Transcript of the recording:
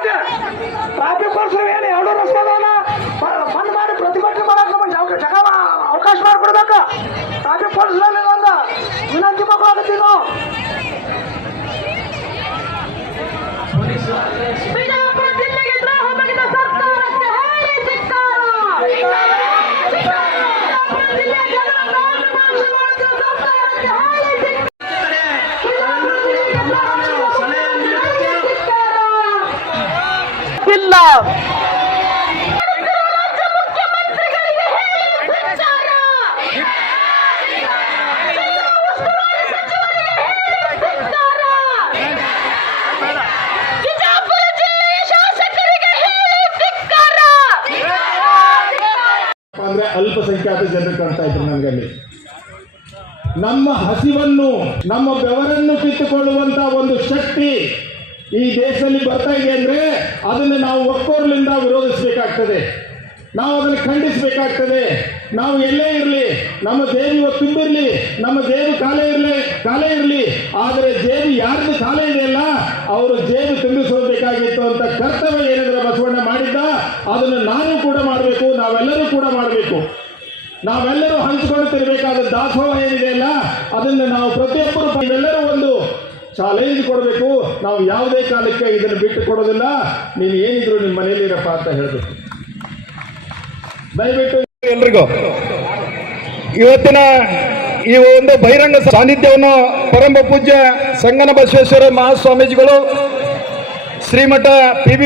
ಆಗೈತೆ. ಟ್ರಾಫಿಕ್ ಪೊಲೀಸರು ಏನು ಎರಡು ರಸ್ತೆಗಳನ್ನ ಬಂದ್ ಮಾಡಿ ಪ್ರತಿಭಟನೆ ಮಾಡಕ್ಕೆ ನಮಗೆ ಜಗ ಅವಕಾಶ ಮಾಡಿಕೊಡ್ಬೇಕು. ಟ್ರಾಫಿಕ್ ಪೊಲೀಸರಲ್ಲಿ ಒಂದು ವಿನಂತಿ ಮಾಡ್ಕೊಳಕತ್ತೀವಿ ನಾವು. ಬಿಜಾಪುರ ಜಿಲ್ಲೆಗೆ ದ್ರೋಹ ಬಗೆದ ಸರ್ಕಾರಕ್ಕೆ ಹೇಳಿ ಧಿಕ್ಕಾರ. ಇಲ್ಲ ರಾಜ್ಯ ಮುಖ್ಯಮಂತ್ರಿಗಳಿಗೆ ಹೇಳಿ ಧಿಕ್ಕಾರ. ಉಸ್ತುವಾರಿ ಸಚಿವರಿಗೆ ಹೇಳಿ ಧಿಕ್ಕಾರ. ಬಿಜಾಪುರ ಜಿಲ್ಲೆಯ ಶಾಸಕರಿಗೆ ಹೇಳಿ ಧಿಕ್ಕಾರ. ಅಂದ್ರೆ ಅಲ್ಪಸಂಖ್ಯಾತ ಜನರು ಕಾಣ್ತಾ ಇದ್ರು ನನಗಲ್ಲಿ. ನಮ್ಮ ಹಸಿವನ್ನು ನಮ್ಮ ಬೆವರನ್ನು ಕಿತ್ತುಕೊಳ್ಳುವಂತ ಒಂದು ಶಕ್ತಿ ಈ ದೇಶದಲ್ಲಿ ಬರ್ತಾ ಇದೆ ಅಂದ್ರೆ ಅದನ್ನು ನಾವು ಒಕ್ಕೊರಲಿಂದ ವಿರೋಧಿಸಬೇಕಾಗ್ತದೆ, ನಾವು ಅದನ್ನು ಖಂಡಿಸಬೇಕಾಗ್ತದೆ. ನಾವು ಎಲ್ಲೇ ಇರಲಿ, ನಮ್ಮ ಜೇಬು ತುಂಬಿರಲಿ, ನಮ್ಮ ಜೇಬು ಕಾಲೇ ಇರಲಿ, ಆದರೆ ಜೇಬು ಯಾರ್ದು ಕಾಲೇ ಇದೆಯಲ್ಲ ಅವರು ಜೇಬು ತುಂಬಿಸಬೇಕಾಗಿತ್ತು ಅಂತ ಕರ್ತವ್ಯ ಏನಾದ್ರೆ ಬಸವಣ್ಣ ಮಾಡಿದ್ದ ಅದನ್ನು ನಾನು ಕೂಡ ಮಾಡಬೇಕು, ನಾವೆಲ್ಲರೂ ಕೂಡ ಮಾಡಬೇಕು. ನಾವೆಲ್ಲರೂ ಹಂಚಿಕೊಂಡು ತಿರಬೇಕಾದ ದಾಸೋಹ ಏನಿದೆಯಲ್ಲ ಅದನ್ನು ನಾವು ಪ್ರತಿಯೊಬ್ಬರು ಎಲ್ಲರೂ ಒಂದು ಚಾಲೆಂಜ್ ಕೊಡಬೇಕು. ನಾವು ಯಾವುದೇ ಕಾಲಕ್ಕೆ ಇದನ್ನು ಬಿಟ್ಟು ಕೊಡೋದಿಲ್ಲ. ನೀನು ಏನಿದ್ರು ನಿಮ್ಮ ಮನೇಲಿ ಇರಪ್ಪ ಅಂತ ಹೇಳಬೇಕು. ದಯವಿಟ್ಟು ಎಲ್ರಿಗೂ ಇವತ್ತಿನ ಈ ಒಂದು ಬಹಿರಂಗ ಸಾನ್ನಿಧ್ಯವನ್ನು ಪರಮ ಪೂಜ್ಯ ಸಂಗನ ಬಸವೇಶ್ವರ ಮಹಾಸ್ವಾಮೀಜಿಗಳು ಶ್ರೀಮಠ PB